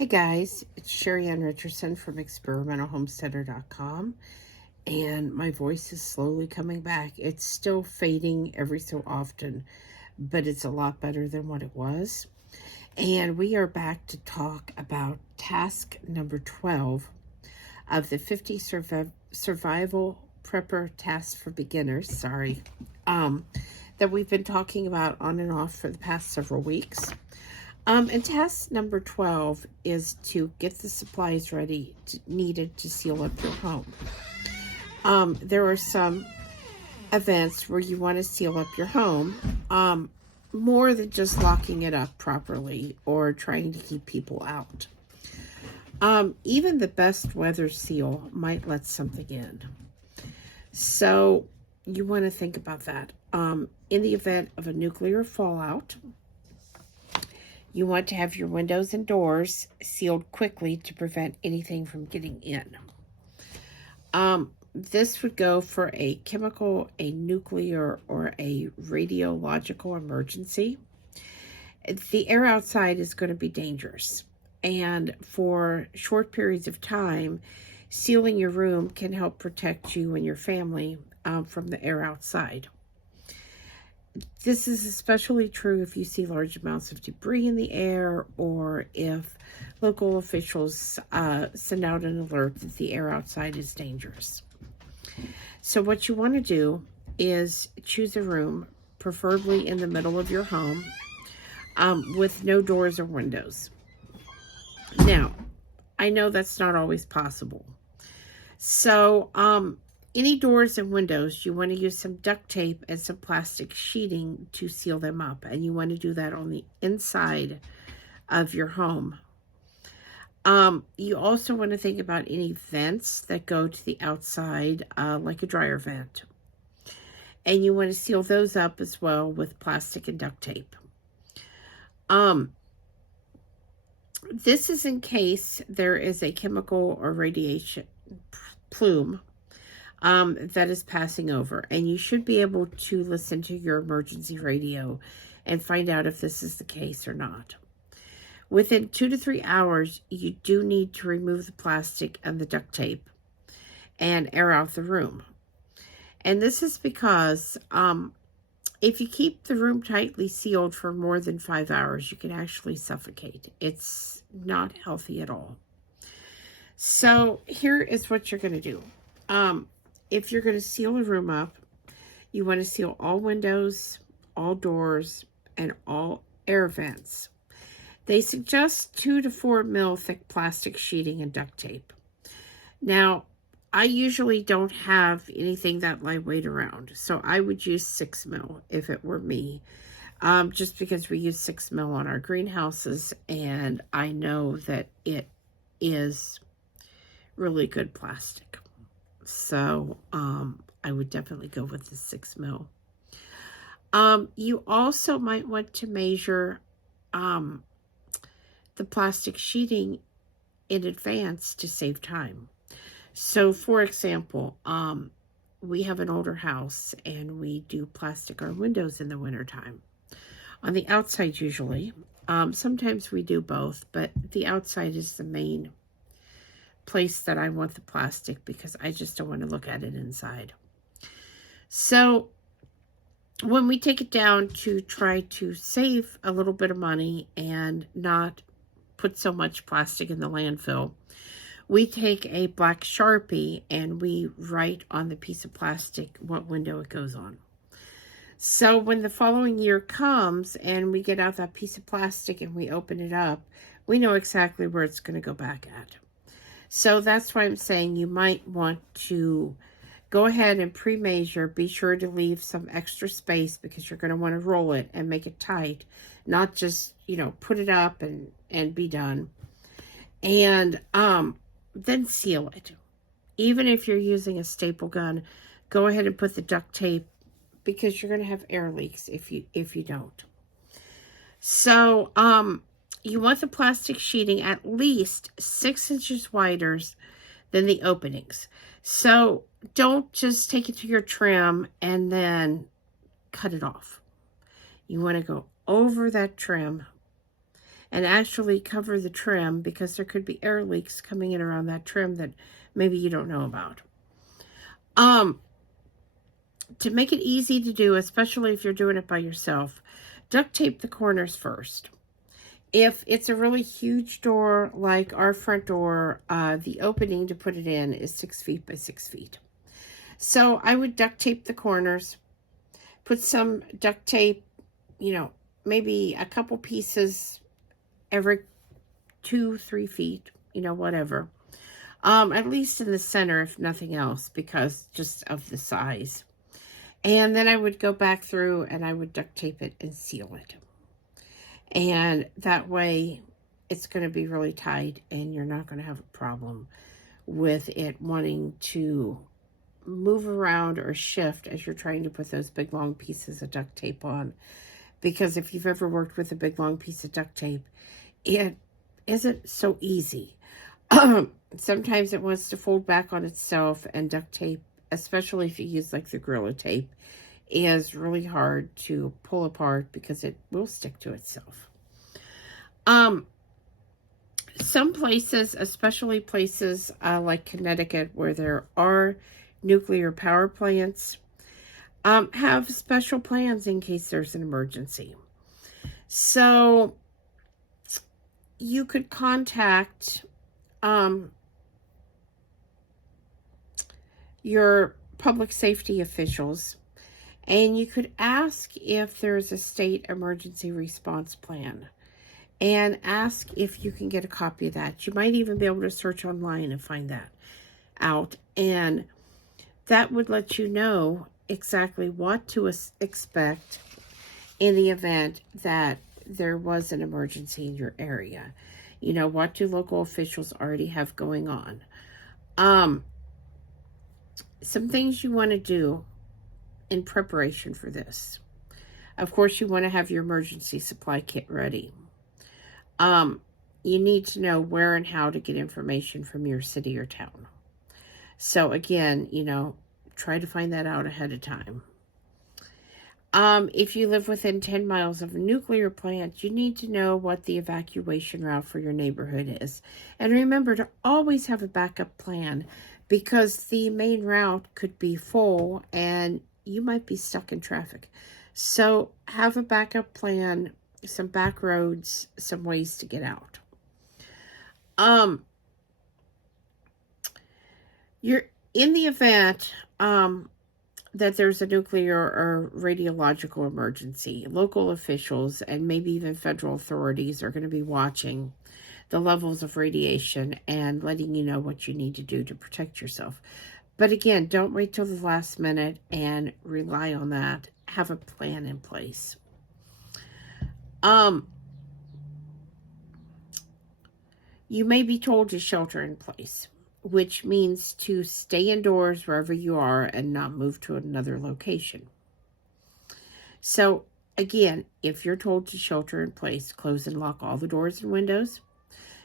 Hey guys, it's Sheri and Richerson from ExperimentalHomesteader.com, and my voice is slowly coming back. It's still fading every so often, but it's a lot better than what it was. And we are back to talk about task number 12 of the 50 survival prepper tasks for beginners, that we've been talking about on and off for the past several weeks. And task number 12 is to get the supplies needed to seal up your home. There are some events where you want to seal up your home, more than just locking it up properly or trying to keep people out. Even the best weather seal might let something in. So you want to think about that. In the event of a nuclear fallout, you want to have your windows and doors sealed quickly to prevent anything from getting in. This would go for a chemical, a nuclear, or a radiological emergency. The air outside is going to be dangerous. And for short periods of time, sealing your room can help protect you and your family from the air outside. This is especially true if you see large amounts of debris in the air or if local officials send out an alert that the air outside is dangerous. So what you want to do is choose a room, preferably in the middle of your home, with no doors or windows. Now, I know that's not always possible. So, any doors and windows, you want to use some duct tape and some plastic sheeting to seal them up. And you want to do that on the inside of your home. You also want to think about any vents that go to the outside, like a dryer vent. And you want to seal those up as well with plastic and duct tape. This is in case there is a chemical or radiation plume that is passing over, and you should be able to listen to your emergency radio and find out if this is the case or not. Within 2 to 3 hours, you do need to remove the plastic and the duct tape and air out the room. And this is because if you keep the room tightly sealed for more than 5 hours, you can actually suffocate. It's not healthy at all. So here is what you're going to do. If you're going to seal a room up, you want to seal all windows, all doors, and all air vents. They suggest 2 to 4 mil thick plastic sheeting and duct tape. Now, I usually don't have anything that lightweight around, so I would use 6 mil if it were me, just because we use 6 mil on our greenhouses, and I know that it is really good plastic. So I would definitely go with the 6 mil. You also might want to measure the plastic sheeting in advance to save time. So for example, we have an older house and we do plastic our windows in the wintertime. On the outside usually. Sometimes we do both, but the outside is the main place that I want the plastic because I just don't want to look at it inside. So when we take it down to try to save a little bit of money and not put so much plastic in the landfill, we take a black Sharpie and we write on the piece of plastic what window it goes on. So when the following year comes and we get out that piece of plastic and we open it up, we know exactly where it's going to go back at. So that's why I'm saying you might want to go ahead and pre-measure. Be sure to leave some extra space because you're going to want to roll it and make it tight, not just, put it up and be done. And then seal it. Even if you're using a staple gun, go ahead and put the duct tape because you're going to have air leaks if you don't. So, you want the plastic sheeting at least 6 inches wider than the openings. So don't just take it to your trim and then cut it off. You want to go over that trim and actually cover the trim, because there could be air leaks coming in around that trim that maybe you don't know about. To make it easy to do, especially if you're doing it by yourself, duct tape the corners first. If it's a really huge door, like our front door, the opening to put it in is 6 feet by 6 feet. So I would duct tape the corners, put some duct tape, maybe a couple pieces every 2-3 feet, whatever. At least in the center, if nothing else, because just of the size. And then I would go back through and I would duct tape it and seal it. And that way it's going to be really tight and you're not going to have a problem with it wanting to move around or shift as you're trying to put those big long pieces of duct tape on. Because if you've ever worked with a big long piece of duct tape, it isn't so easy. Sometimes it wants to fold back on itself, and duct tape, especially if you use like the Gorilla Tape, is really hard to pull apart because it will stick to itself. Some places, especially places like Connecticut, where there are nuclear power plants, have special plans in case there's an emergency. So you could contact your public safety officials, and you could ask if there's a state emergency response plan, and ask if you can get a copy of that. You might even be able to search online and find that out, and that would let you know exactly what to expect in the event that there was an emergency in your area. What do local officials already have going on? Some things you want to do in preparation for this. Of course, you want to have your emergency supply kit ready. You need to know where and how to get information from your city or town. So again, try to find that out ahead of time. If you live within 10 miles of a nuclear plant, you need to know what the evacuation route for your neighborhood is. And remember to always have a backup plan, because the main route could be full and you might be stuck in traffic. So have a backup plan, some back roads, some ways to get out. You're in the event that there's a nuclear or radiological emergency, local officials and maybe even federal authorities are going to be watching the levels of radiation and letting you know what you need to do to protect yourself. But again, don't wait till the last minute and rely on that. Have a plan in place. You may be told to shelter in place, which means to stay indoors wherever you are and not move to another location. So again, if you're told to shelter in place, close and lock all the doors and windows,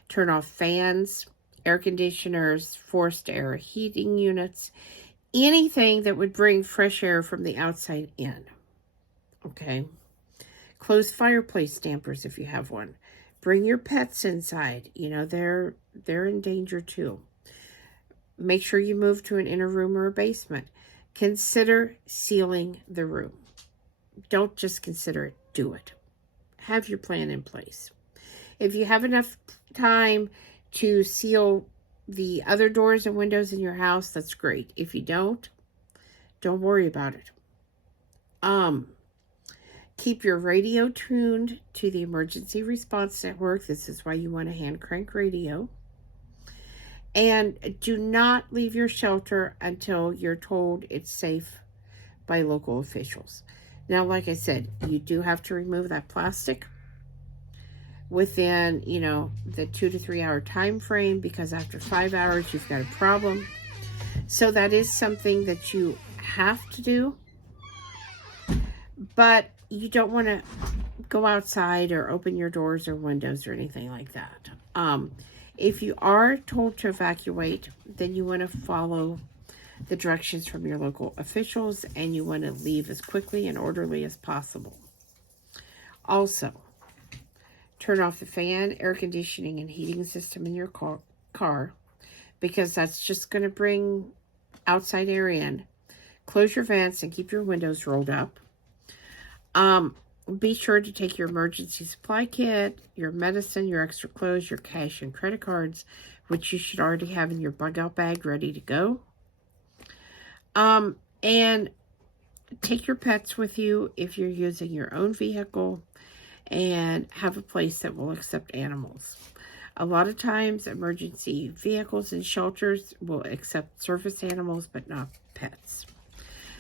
turn off fans, air conditioners, forced air heating units, anything that would bring fresh air from the outside in. Okay? Close fireplace dampers if you have one. Bring your pets inside. They're in danger too. Make sure you move to an inner room or a basement. Consider sealing the room. Don't just consider it, do it. Have your plan in place. If you have enough time to seal the other doors and windows in your house, that's great. If you don't worry about it. Keep your radio tuned to the emergency response network. This is why you want a hand crank radio. And do not leave your shelter until you're told it's safe by local officials. Now, like I said, you do have to remove that plastic within, the 2 to 3 hour time frame, because after 5 hours, you've got a problem. So that is something that you have to do. But you don't want to go outside or open your doors or windows or anything like that. If you are told to evacuate, then you want to follow the directions from your local officials, and you want to leave as quickly and orderly as possible. Also, Turn off the fan, air conditioning, and heating system in your car because that's just going to bring outside air in. Close your vents and keep your windows rolled up. Be sure to take your emergency supply kit, your medicine, your extra clothes, your cash and credit cards, which you should already have in your bug out bag ready to go. And take your pets with you if you're using your own vehicle, and have a place that will accept animals. A lot of times, emergency vehicles and shelters will accept service animals, but not pets.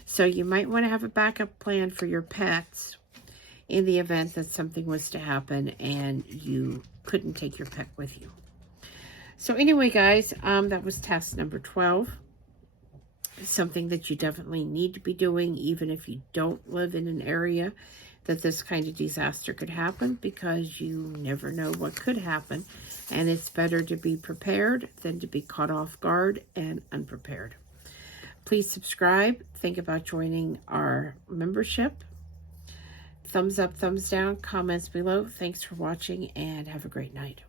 So you might want to have a backup plan for your pets in the event that something was to happen and you couldn't take your pet with you. So anyway, guys, that was test number 12. Something that you definitely need to be doing, even if you don't live in an area that this kind of disaster could happen, because you never know what could happen. And it's better to be prepared than to be caught off guard and unprepared. Please subscribe. Think about joining our membership. Thumbs up, thumbs down, comments below. Thanks for watching and have a great night.